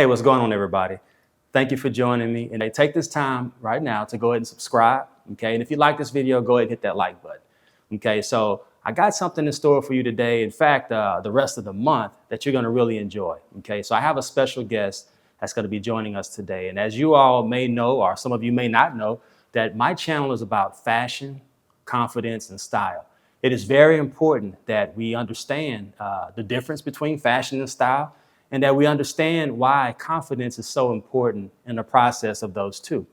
Hey, what's going on, everybody? Thank you for joining me. And take this time right now to go ahead and subscribe. Okay. And if you like this video, go ahead and hit that like button. Okay. So I got something in store for you today. In fact, the rest of the month that you're going to really enjoy. Okay. So I have a special guest that's going to be joining us today. And as you all may know, or some of you may not know, that my channel is about fashion, confidence, and style. It is very important that we understand the difference between fashion and style, and that we understand why confidence is so important in the process of those two.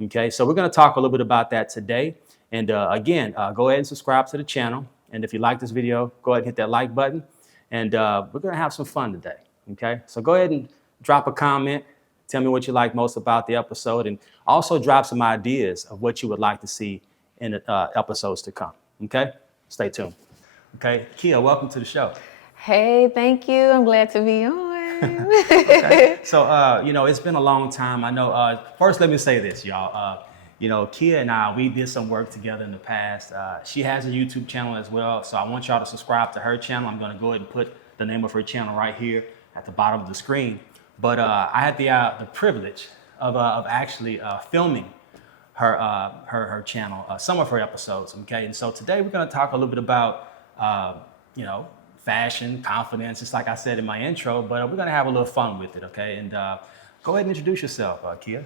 Okay, so we're going to talk a little bit about that today. And again, go ahead and subscribe to the channel. And if you like this video, go ahead and hit that like button. And we're going to have some fun today. Okay, so go ahead and drop a comment. Tell me what you like most about the episode, and also drop some ideas of what you would like to see in the episodes to come. Okay, stay tuned. Okay, Kia, welcome to the show. Hey, thank you. I'm glad to be on. Okay. So, it's been a long time. I know, first, let me say this, y'all. Kia and I, we did some work together in the past. She has a YouTube channel as well. So I want y'all to subscribe to her channel. I'm going to go ahead and put the name of her channel right here at the bottom of the screen. But I had the privilege of actually filming her channel, some of her episodes. Okay. And so today we're going to talk a little bit about, fashion, confidence, just like I said in my intro, but we're going to have a little fun with it, okay? And go ahead and introduce yourself, Kia.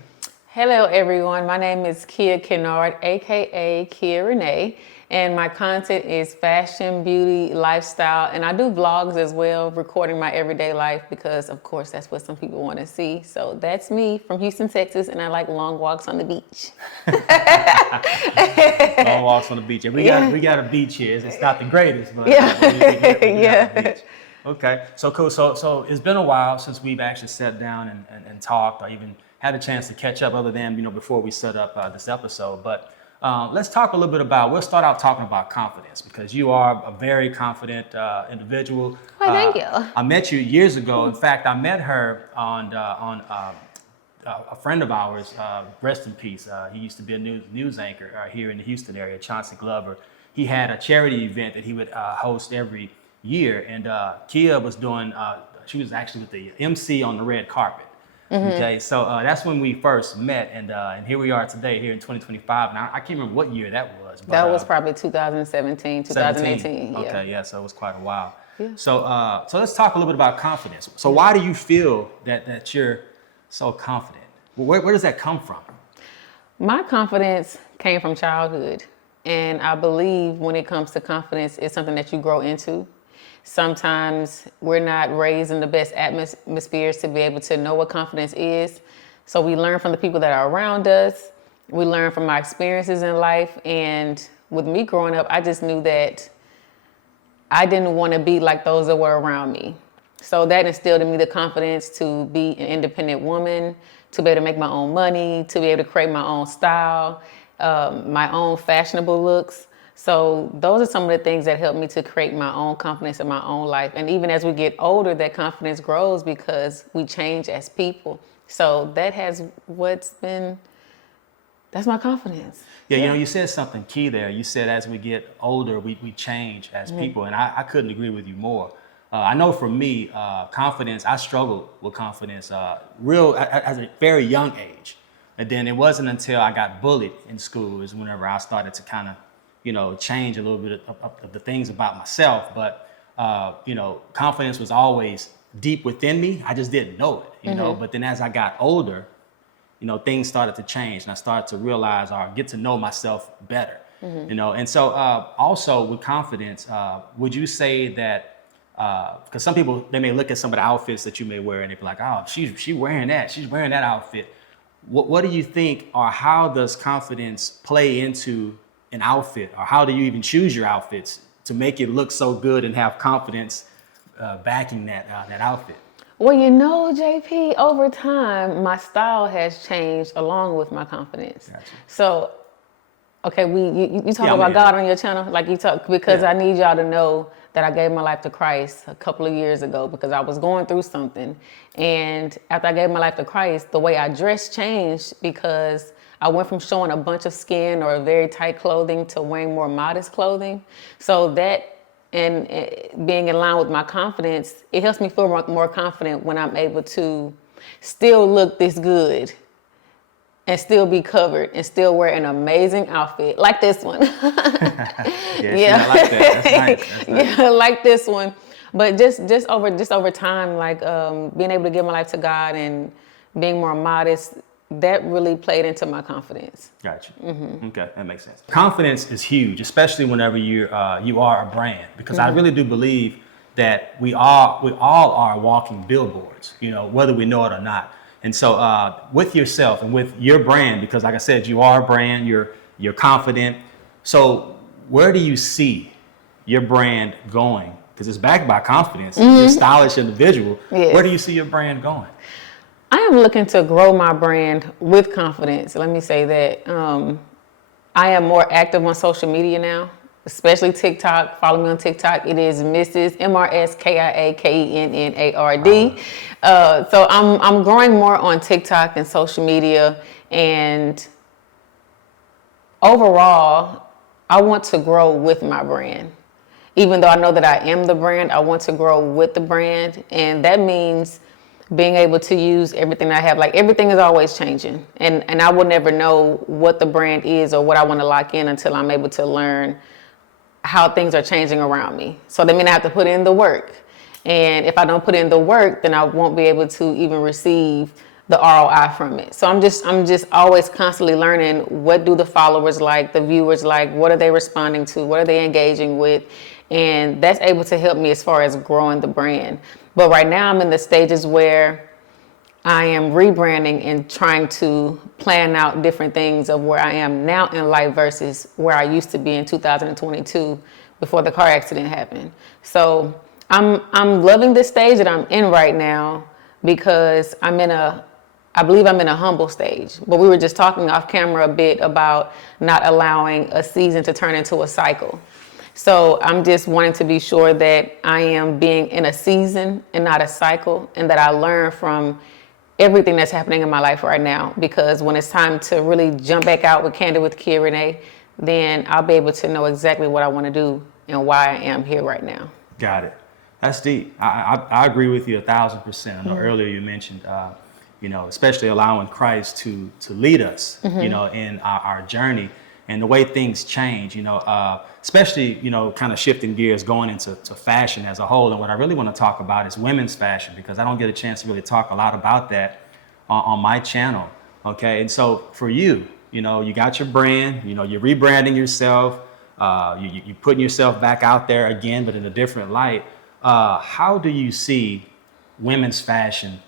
Hello, everyone. My name is Kia Kennard, aka Kia Renee, and my content is fashion, beauty, lifestyle, and I do vlogs as well, recording my everyday life because, of course, that's what some people want to see. So that's me from Houston, Texas, and I like long walks on the beach. Long walks on the beach. And we got a beach here. It's not the greatest, but we got a beach. Okay, so cool. So it's been a while since we've actually sat down and talked, or even had a chance to catch up, other than before we set up this episode. But let's talk a little bit about. We'll start out talking about confidence, because you are a very confident individual. Why, thank you. I met you years ago. In fact, I met her on a friend of ours, rest in peace. He used to be a news anchor here in the Houston area, Chauncey Glover. He had a charity event that he would host every year, and Kia was doing. She was actually with the MC on the red carpet. Mm-hmm. Okay, so that's when we first met, and here we are today, here in 2025. And I can't remember what year that was. But, that was probably 2017, 2018. Okay, yeah, so it was quite a while. Yeah. So let's talk a little bit about confidence. So why do you feel that you're so confident? Where does that come from? My confidence came from childhood, and I believe when it comes to confidence, it's something that you grow into. Sometimes we're not raised in the best atmospheres to be able to know what confidence is. So we learn from the people that are around us. We learn from our experiences in life. And with me growing up, I just knew that I didn't want to be like those that were around me. So that instilled in me the confidence to be an independent woman, to be able to make my own money, to be able to create my own style, my own fashionable looks. So those are some of the things that helped me to create my own confidence in my own life. And even as we get older, that confidence grows because we change as people. So that's my confidence. Yeah, you said something key there. You said as we get older, we change as people. And I couldn't agree with you more. I know for me, confidence, I struggled with confidence at a very young age. And then it wasn't until I got bullied in school is whenever I started to kind of change a little bit of the things about myself. But, confidence was always deep within me. I just didn't know it, but then as I got older, things started to change, and I started to realize or get to know myself better, And so also with confidence, would you say that, because some people, they may look at some of the outfits that you may wear and they be like, oh, she's wearing that. She's wearing that outfit. What do you think, or how does confidence play into an outfit, or how do you even choose your outfits to make it look so good and have confidence backing that outfit? Well, JP, over time, my style has changed along with my confidence. Gotcha. So, okay, you talk about God on your channel, like you talk, because I need y'all to know that I gave my life to Christ a couple of years ago because I was going through something. And after I gave my life to Christ, the way I dressed changed because I went from showing a bunch of skin or very tight clothing to wearing more modest clothing. So that, and being in line with my confidence, it helps me feel more confident when I'm able to still look this good and still be covered and still wear an amazing outfit like this one. Yeah. I like that. That's nice. That's nice. Yeah, like this one. But just over time, like being able to give my life to God and being more modest, that really played into my confidence. Gotcha. Okay, that makes sense. Confidence is huge, especially whenever you are a brand, because I really do believe that we all are walking billboards, whether we know it or not. And so with yourself and with your brand, because like I said, you are a brand, you're confident. So where do you see your brand going? Because it's backed by confidence. You're a stylish individual. Yes. Where do you see your brand going? I am looking to grow my brand with confidence. Let me say that. I am more active on social media now, especially TikTok. Follow me on TikTok. It is Mrs. MRSKIAKENNARD. So I'm growing more on TikTok and social media. And overall, I want to grow with my brand. Even though I know that I am the brand, I want to grow with the brand. And that means being able to use everything I have. Like, everything is always changing. And I will never know what the brand is or what I want to lock in until I'm able to learn how things are changing around me. So that means I have to put in the work. And if I don't put in the work, then I won't be able to even receive the ROI from it. So I'm just always constantly learning, what do the followers like, the viewers like, what are they responding to, what are they engaging with? And that's able to help me as far as growing the brand. But right now I'm in the stages where I am rebranding and trying to plan out different things of where I am now in life versus where I used to be in 2022 before the car accident happened. So I'm loving this stage that I'm in right now, because I believe I'm in a humble stage. But we were just talking off camera a bit about not allowing a season to turn into a cycle. So I'm just wanting to be sure that I am being in a season and not a cycle, and that I learn from everything that's happening in my life right now. Because when it's time to really jump back out with Candid with Kia Renee, then I'll be able to know exactly what I want to do and why I am here right now. Got it. That's deep. I agree with you 1,000%. I know earlier you mentioned, especially allowing Christ to lead us, in our journey. And the way things change, especially, kind of shifting gears, going into fashion as a whole. And what I really want to talk about is women's fashion, because I don't get a chance to really talk a lot about that on my channel. Okay. And so for you, you got your brand, you're rebranding yourself, you're putting yourself back out there again, but in a different light. How do you see women's fashion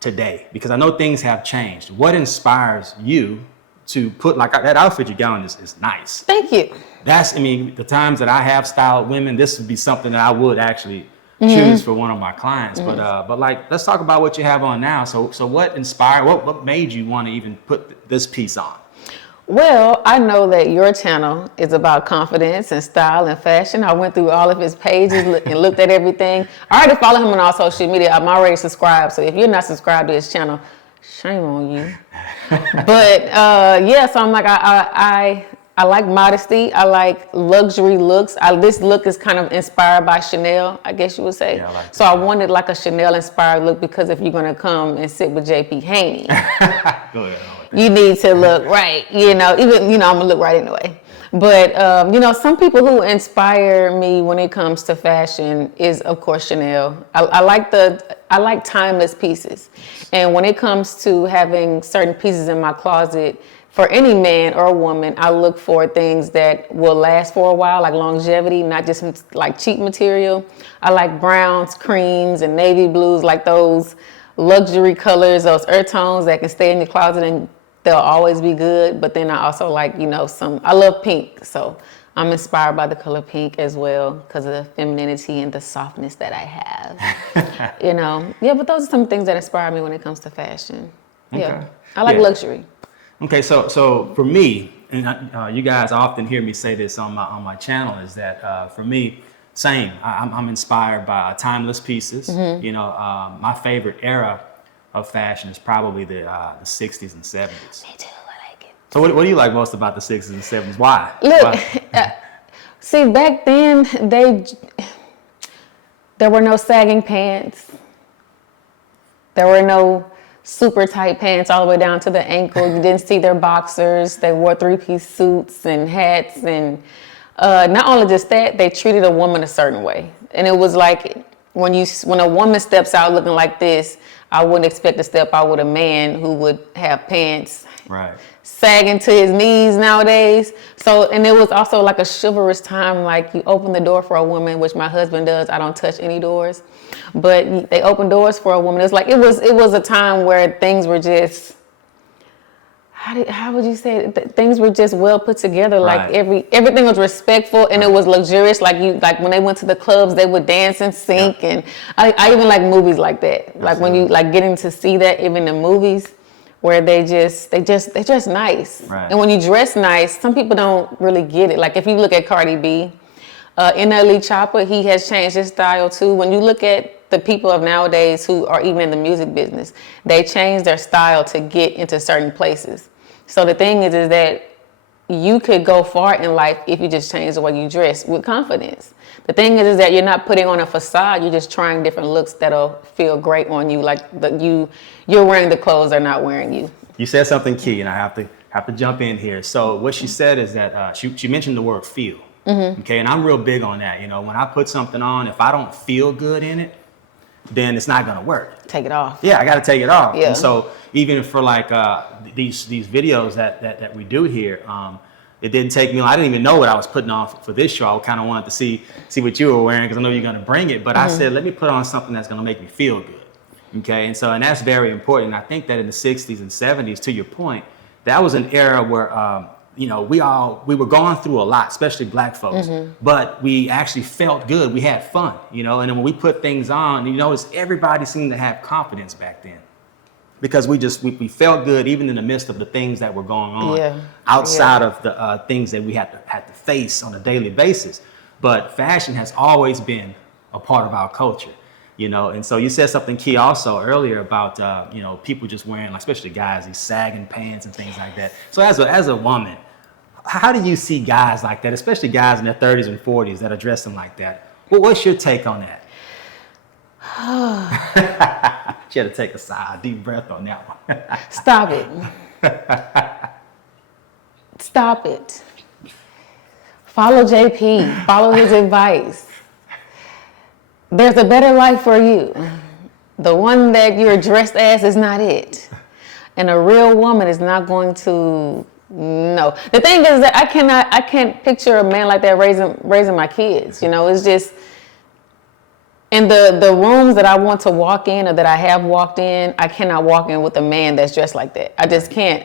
today? Because I know things have changed. What inspires you to put, like, that outfit you got on is nice. Thank you. The times that I have styled women, this would be something that I would actually choose for one of my clients. But like, let's talk about what you have on now. So what inspired, what made you want to even put this piece on? Well, I know that your channel is about confidence and style and fashion. I went through all of his pages and looked at everything. I already follow him on all social media. I'm already subscribed. So if you're not subscribed to his channel, shame on you. But so I'm like, I like modesty. I like luxury looks. This look is kind of inspired by Chanel, I guess you would say. Yeah, I like that. So I wanted like a Chanel inspired look, because if you're going to come and sit with JP Hanney, go ahead. You need to look right, I'm gonna look right anyway. But, some people who inspire me when it comes to fashion is, of course, Chanel. I like timeless pieces. And when it comes to having certain pieces in my closet, for any man or woman, I look for things that will last for a while, like longevity, not just like cheap material. I like browns, creams, and navy blues, like those luxury colors, those earth tones that can stay in your closet and they'll always be good. But then I also like, I love pink. So I'm inspired by the color pink as well, because of the femininity and the softness that I have. Yeah, but those are some things that inspire me when it comes to fashion. Yeah, okay. I like luxury. Okay, so for me, and you guys often hear me say this on my channel, is that for me, same. I'm inspired by timeless pieces. My favorite era of fashion is probably the 60s and 70s. Me too, I like it. So what do you like most about the 60s and 70s? Why? Look, see, back then, there were no sagging pants. There were no super tight pants all the way down to the ankle. You didn't see their boxers. They wore 3-piece suits and hats. And not only just that, they treated a woman a certain way. And it was like when a woman steps out looking like this, I wouldn't expect to step out with a man who would have pants sagging to his knees nowadays. So, and it was also like a chivalrous time, like you open the door for a woman, which my husband does. I don't touch any doors, but they open doors for a woman. It's like, it was a time where things were just, how would you say it? Things were just well put together. Like everything was respectful and it was luxurious. Like when they went to the clubs, they would dance and sing. And I even like movies like that. Like when you like getting to see that even in movies where they dress nice. Right. And when you dress nice, some people don't really get it. Like if you look at Cardi B, NLE Choppa, he has changed his style too. When you look at the people of nowadays who are even in the music business, they change their style to get into certain places. So the thing is that you could go far in life if you just change the way you dress with confidence. The thing is that you're not putting on a facade. You're just trying different looks that'll feel great on you. Like you're wearing the clothes they're not wearing you. You said something key, and I have to jump in here. So what she said is that she mentioned the word feel. Okay, and I'm real big on that. You know, when I put something on, if I don't feel good in it, then it's not gonna work. Take it off. Yeah, I got to take it off. Yeah. And so even for like these videos that we do here, it didn't take me long. I didn't even know what I was putting on for this show. I kind of wanted to see what you were wearing because I know you're gonna bring it. But I said, let me put on something that's gonna make me feel good. Okay, and that's very important. And I think that in the 60s and 70s, to your point, that was an era where you know, we were going through a lot, especially black folks, but we actually felt good. We had fun, you know, and then when we put things on, you notice everybody seemed to have confidence back then because we felt good even in the midst of the things that were going on outside of the things that we had to face on a daily basis. But fashion has always been a part of our culture. You know, and so you said something key also earlier about, you know, people just wearing, like, especially guys, these sagging pants and things like that. So as a woman, how do you see guys like that, especially guys in their 30s and 40s that are dressing like that? Well, what's your take on that? She had to take a deep breath on that one. Stop it. Stop it. Follow JP. Follow his advice. There's a better life for you. The one that you're dressed as is not it. And a real woman is not going to know. The thing is that I can't picture a man like that raising my kids. You know, it's just in the rooms that I want to walk in or that I have walked in, I cannot walk in with a man that's dressed like that. I just can't.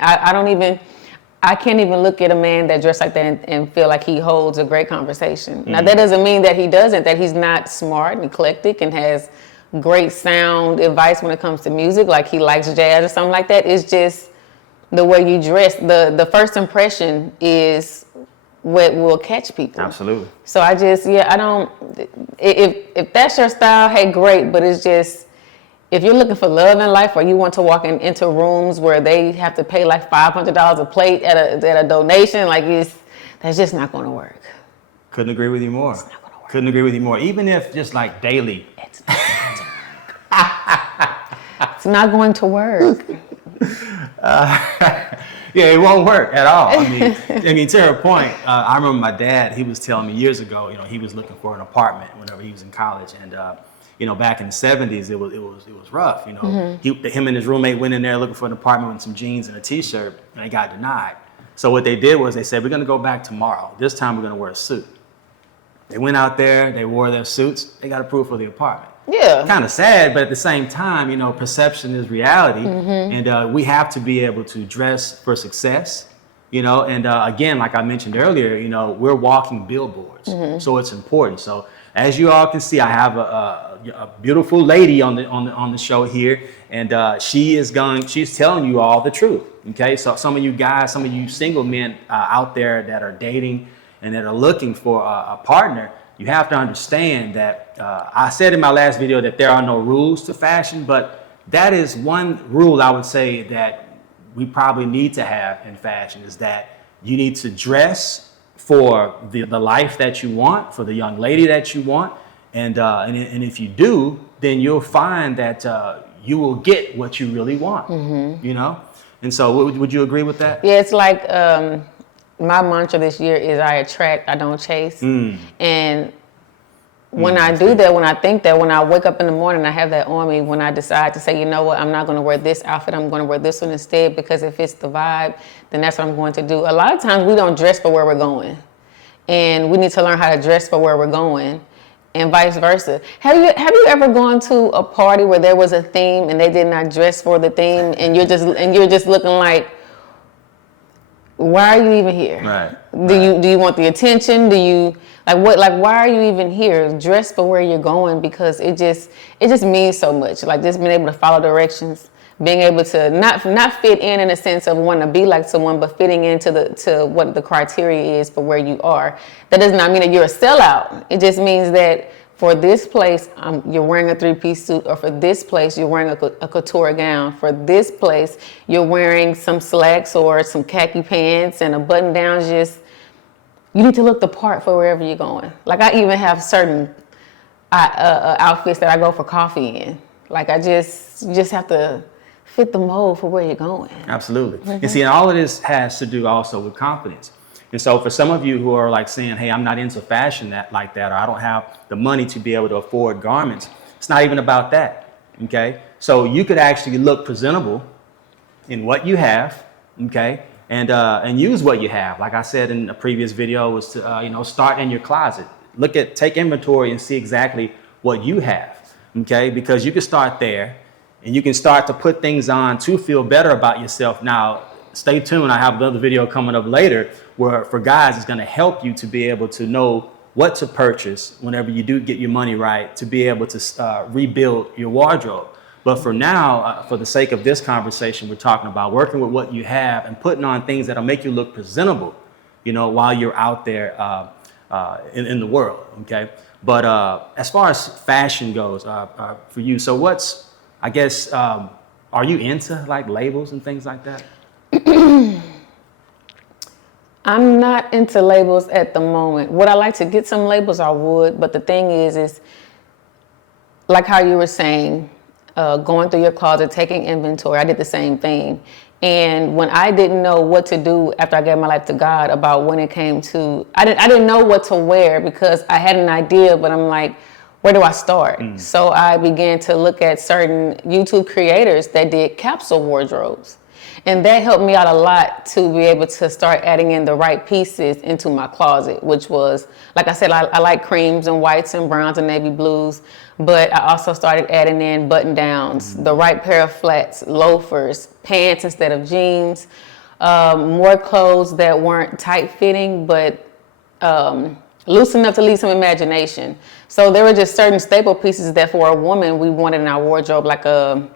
I can't even look at a man that dressed like that and feel like he holds a great conversation. Now, that doesn't mean that that he's not smart and eclectic and has great sound advice when it comes to music, like he likes jazz or something like that. It's just the way you dress. The first impression is what will catch people. Absolutely. So if that's your style, hey, great, but it's just, if you're looking for love in life or you want to walk into rooms where they have to pay like $500 a plate at a donation, like that's just not going to work. Couldn't agree with you more. It's not going to work. Couldn't agree with you more. Even if just like daily. It's not going to work. It's not going to work. Yeah, it won't work at all. I mean, to her point, I remember my dad, he was telling me years ago, you know, he was looking for an apartment whenever he was in college. And, you know, back in the 70s, it was rough. You know, him and his roommate went in there looking for an apartment with some jeans and a T-shirt, and they got denied. So what they did was they said, we're going to go back tomorrow. This time we're going to wear a suit. They went out there, they wore their suits, they got approved for the apartment. Yeah. Kind of sad, but at the same time, you know, perception is reality, and we have to be able to dress for success. You know, and again, like I mentioned earlier, you know, we're walking billboards, so it's important. So as you all can see, I have a beautiful lady on the show here, and she's telling you all the truth. Okay, so some of you guys, some of you single men out there that are dating and that are looking for a partner, you have to understand that I said in my last video that there are no rules to fashion, but that is one rule I would say that we probably need to have in fashion, is that you need to dress for the life that you want, for the young lady that you want. And if you do, then you'll find that you will get what you really want, you know? And so would you agree with that? Yeah, it's like my mantra this year is I attract, I don't chase. And when I do that, when I think that, when I wake up in the morning, I have that on me. When I decide to say, you know what, I'm not going to wear this outfit, I'm going to wear this one instead, because if it's the vibe, then that's what I'm going to do. A lot of times we don't dress for where we're going, and we need to learn how to dress for where we're going, and vice versa. Have you ever gone to a party where there was a theme and they did not dress for the theme, and you're just looking like, why are you even here? Right. Do you want the attention? Do you why are you even here? Dress for where you're going, because it just means so much. Like, just being able to follow directions, being able to not fit in a sense of wanting to be like someone, but fitting into to what the criteria is for where you are. That does not mean that you're a sellout. It just means that for this place, you're wearing a 3-piece suit, or for this place, you're wearing a couture gown. For this place, you're wearing some slacks or some khaki pants and a button down. You need to look the part for wherever you're going. Like, I even have certain outfits that I go for coffee in. Like, I just have to fit the mold for where you're going. Absolutely. And see, and all of this has to do also with confidence. And so for some of you who are like saying, hey, I'm not into fashion like that, or I don't have the money to be able to afford garments, it's not even about that, okay? So you could actually look presentable in what you have, okay? And use what you have. Like I said in a previous video, was to, start in your closet. Take inventory and see exactly what you have, okay? Because you can start there, and you can start to put things on to feel better about yourself. Now, stay tuned. I have another video coming up later where, for guys, it's going to help you to be able to know what to purchase whenever you do get your money right, to be able to rebuild your wardrobe. But for now, for the sake of this conversation, we're talking about working with what you have and putting on things that'll make you look presentable, while you're out there in the world, okay? But as far as fashion goes for you, so are you into like labels and things like that? I'm not into labels at the moment. Would I like to get some labels? I would, but the thing is like how you were saying, going through your closet, taking inventory. I did the same thing. And when I didn't know what to do after I gave my life to God, about when it came to, I didn't know what to wear, because I had an idea, but I'm like, where do I start? So I began to look at certain YouTube creators that did capsule wardrobes. And that helped me out a lot to be able to start adding in the right pieces into my closet, which was, like I said, I like creams and whites and browns and navy blues, but I also started adding in button downs, the right pair of flats, loafers, pants instead of jeans, more clothes that weren't tight fitting, but loose enough to leave some imagination. So there were just certain staple pieces that for a woman we wanted in our wardrobe, like a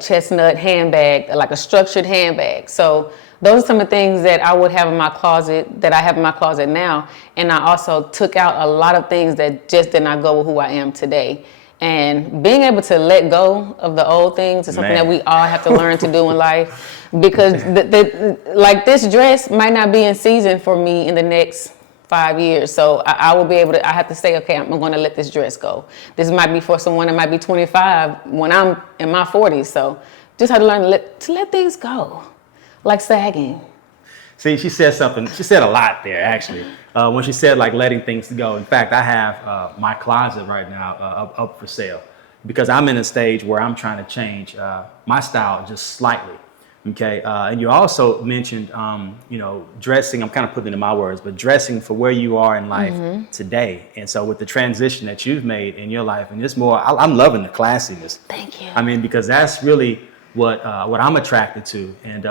chestnut handbag, like a structured handbag. So those are some of the things that I would have in my closet, that I have in my closet now. And I also took out a lot of things that just did not go with who I am today. And being able to let go of the old things is something that we all have to learn to do in life, because like this dress might not be in season for me in the next 5 years. So I will be able to, I have to say, okay, I'm going to let this dress go. This might be for someone that might be 25 when I'm in my 40s. So just have to learn to let things go, like sagging. See, she said something. She said a lot there, actually, when she said like letting things go. In fact, I have my closet right now up for sale, because I'm in a stage where I'm trying to change my style just slightly. Okay, and you also mentioned, dressing. I'm kind of putting it in my words, but dressing for where you are in life today. And so with the transition that you've made in your life, and it's more, I'm loving the classiness. Thank you. I mean, because that's really what I'm attracted to. And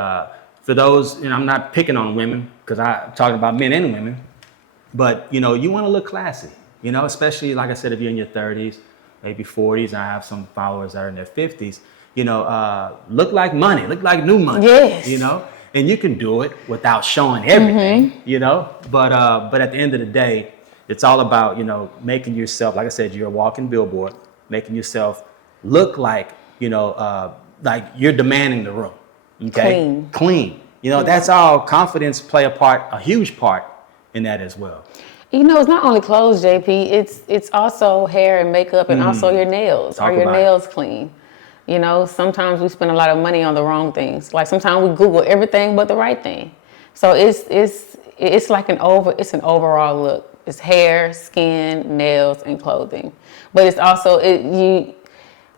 for those, I'm not picking on women, because I'm talking about men and women, but you want to look classy. Especially like I said, if you're in your 30s, maybe 40s. And I have some followers that are in their 50s. Look like money, look like new money. Yes. And you can do it without showing everything, but at the end of the day, it's all about, making yourself, like I said, you're a walking billboard, making yourself look like, like you're demanding the room. Okay. Clean. That's all. Confidence play a huge part in that as well. You know, it's not only clothes, JP. It's also hair and makeup, and also your nails. Talk Are your about it. nails clean? You know, sometimes we spend a lot of money on the wrong things. Like sometimes we Google everything but the right thing. So it's like an overall look. It's hair, skin, nails, and clothing. But it's also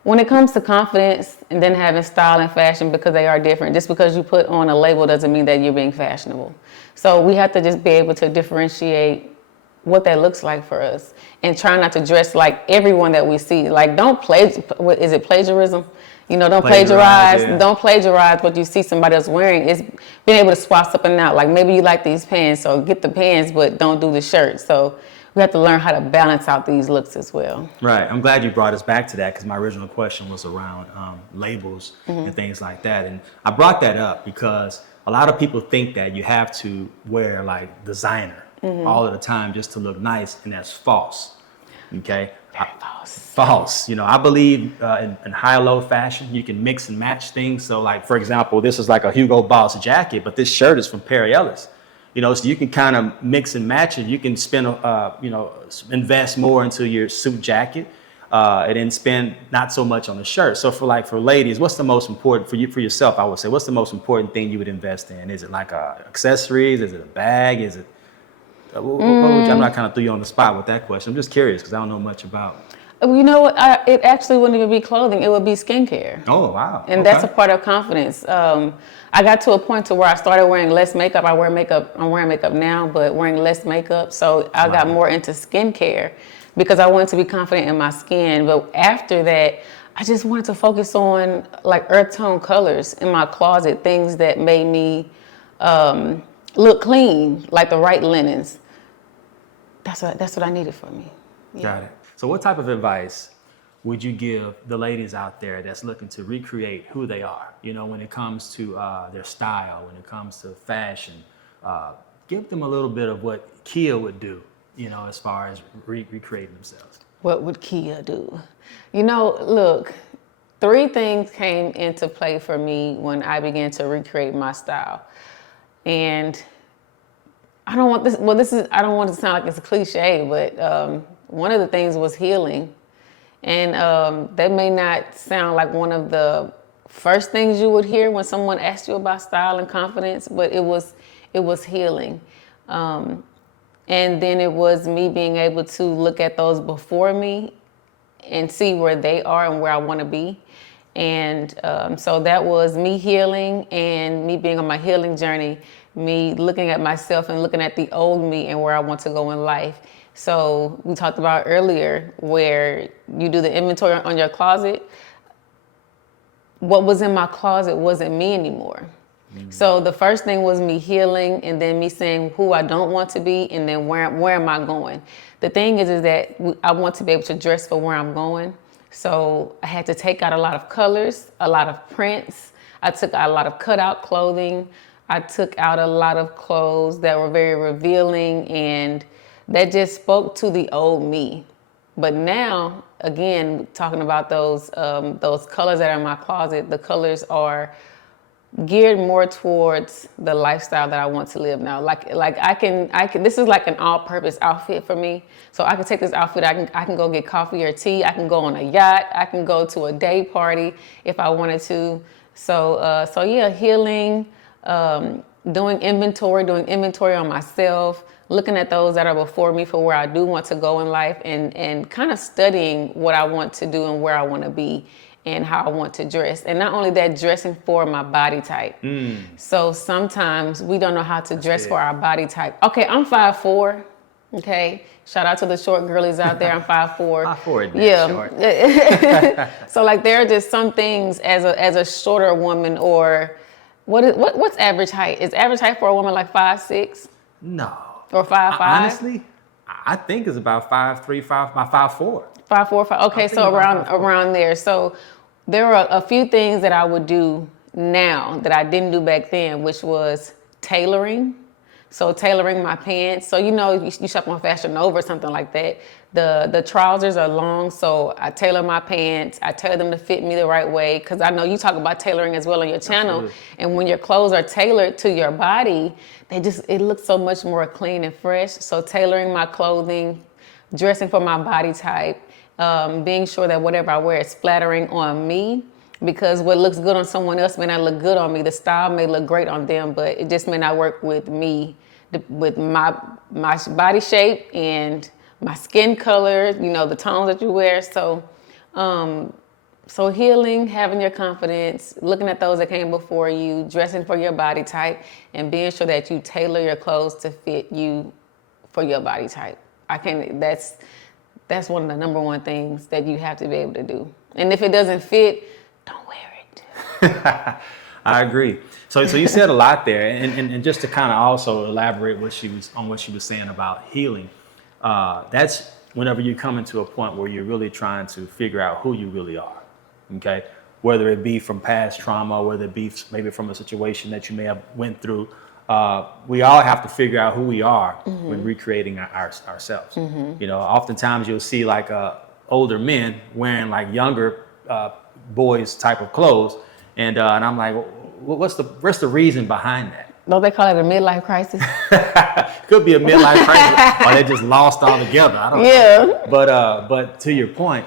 when it comes to confidence and then having style and fashion, because they are different. Just because you put on a label doesn't mean that you're being fashionable. So we have to just be able to differentiate what that looks like for us and try not to dress like everyone that we see. Like don't is it plagiarism? You know, don't plagiarize. Yeah. Don't plagiarize what you see somebody else wearing. It's being able to swap something out. Like maybe you like these pants, so get the pants, but don't do the shirt. So we have to learn how to balance out these looks as well. Right. I'm glad you brought us back to that because my original question was around labels and things like that. And I brought that up because a lot of people think that you have to wear like designer all of the time just to look nice, and that's false. Okay. False. You know, I believe in high-low fashion, you can mix and match things. So like, for example, this is like a Hugo Boss jacket, but this shirt is from Perry Ellis. You know, so you can kind of mix and match it. You can spend, invest more into your suit jacket and then spend not so much on the shirt. So for ladies, what's the most important for yourself? I would say, what's the most important thing you would invest in? Is it like accessories? Is it a bag? Is it? I'm not kind of threw you on the spot with that question. I'm just curious because I don't know much about. You know what? It actually wouldn't even be clothing. It would be skincare. Oh, wow. And that's a part of confidence. I got to a point to where I started wearing less makeup. I'm wearing makeup now, but wearing less makeup. So I got more into skincare because I wanted to be confident in my skin. But after that, I just wanted to focus on like earth tone colors in my closet, things that made me look clean, like the right linens. That's what I needed for me. Yeah. Got it. So what type of advice would you give the ladies out there that's looking to recreate who they are? You know, when it comes to their style, when it comes to fashion, give them a little bit of what Kia would do, you know, as far as recreating themselves. What would Kia do? You know, look, 3 things came into play for me when I began to recreate my style. And I don't want I don't want it to sound like it's a cliche, but one of the things was healing. And that may not sound like one of the first things you would hear when someone asked you about style and confidence, but it was healing. And then it was me being able to look at those before me and see where they are and where I want to be. And so that was me healing and me being on my healing journey, me looking at myself and looking at the old me and where I want to go in life. So we talked about earlier where you do the inventory on your closet. What was in my closet wasn't me anymore. So the first thing was me healing and then me saying who I don't want to be and then where am I going. The thing is that I want to be able to dress for where I'm going. So I had to take out a lot of colors, a lot of prints. I took out a lot of cutout clothing. I took out a lot of clothes that were very revealing and that just spoke to the old me. But now, again, talking about those colors that are in my closet, the colors are geared more towards the lifestyle that I want to live now. Like I can this is like an all-purpose outfit for me. So I can take this outfit, I can go get coffee or tea, I can go on a yacht, I can go to a day party if I wanted to. So yeah, healing, doing inventory on myself, looking at those that are before me for where I do want to go in life and kind of studying what I want to do and where I want to be and how I want to dress. And not only that, dressing for my body type. So sometimes we don't know how to dress for our body type. Okay, I'm 5'4", okay? Shout out to the short girlies out there, I'm 5'4". 5'4" Yeah. Short. So like there are just some things as a shorter woman or what's average height? Is average height for a woman like 5'6"? No. Or 5'5"? Honestly, I think it's about 5'3", 5'4". 5'4", 5. Okay, so around there. So there are a few things that I would do now that I didn't do back then, which was tailoring. So tailoring my pants. So you shop on Fashion Nova or something like that. The trousers are long, so I tailor my pants. I tailor them to fit me the right way, because I know you talk about tailoring as well on your channel. Absolutely. And when your clothes are tailored to your body, it looks so much more clean and fresh. So tailoring my clothing, dressing for my body type, being sure that whatever I wear is flattering on me. Because what looks good on someone else may not look good on me. The style may look great on them, but it just may not work with me, with my body shape and my skin color, the tones that you wear. So healing, having your confidence, looking at those that came before you, dressing for your body type, and being sure that you tailor your clothes to fit you for your body type. That's one of the number one things that you have to be able to do. And if it doesn't fit, don't wear it. I agree. So you said a lot there, and just to kind of also elaborate what she was saying about healing. That's whenever you come into a point where you're really trying to figure out who you really are. Okay, whether it be from past trauma, whether it be maybe from a situation that you may have went through. We all have to figure out who we are when recreating ourselves. Oftentimes you'll see like older men wearing like younger boys type of clothes, and I'm like, what's the reason behind that? Don't they call it a midlife crisis? Could be a midlife crisis, or they just lost altogether. I don't know. But to your point,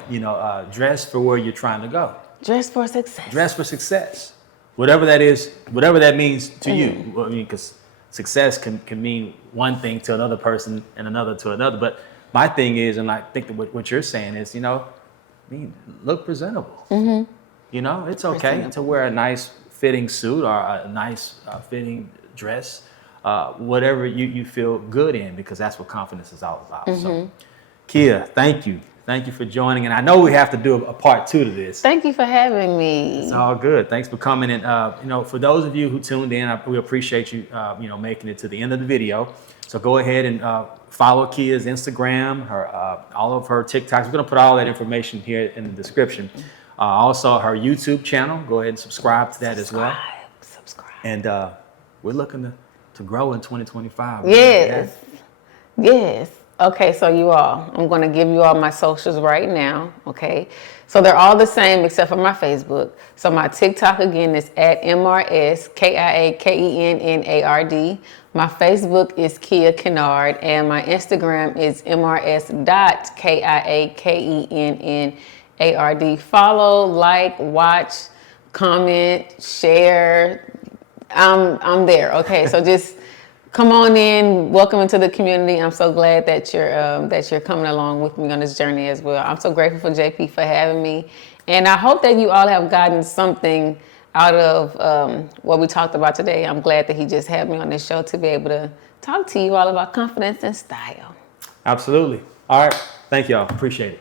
dress for where you're trying to go. Dress for success. Dress for success. Whatever that is, whatever that means to you. I mean, because success can mean one thing to another person and another to another. But my thing is, and I think that what you're saying is, look presentable. It's okay to wear a nice fitting suit or a nice fitting dress, whatever you feel good in, because that's what confidence is all about. So, Kia, thank you. Thank you for joining. And I know we have to do a part 2 to this. Thank you for having me. It's all good. Thanks for coming. And, for those of you who tuned in, we appreciate you, making it to the end of the video. So go ahead and follow Kia's Instagram, all of her TikToks. We're going to put all that information here in the description. Also, her YouTube channel. Go ahead and subscribe to that as well. Subscribe. And we're looking to grow in 2025. Yes. Yes. Okay, so you all, I'm going to give you all my socials right now, okay? So they're all the same except for my Facebook. So my TikTok, again, is at MRSKIAKENNARD. My Facebook is Kia Kennard, and my Instagram is mrs.kiakennard. Follow, like, watch, comment, share. I'm there, okay? So just come on in, welcome into the community. I'm so glad that you're coming along with me on this journey as well. I'm so grateful for JP for having me. And I hope that you all have gotten something out of what we talked about today. I'm glad that he just had me on this show to be able to talk to you all about confidence and style. Absolutely. All right. Thank y'all. Appreciate it.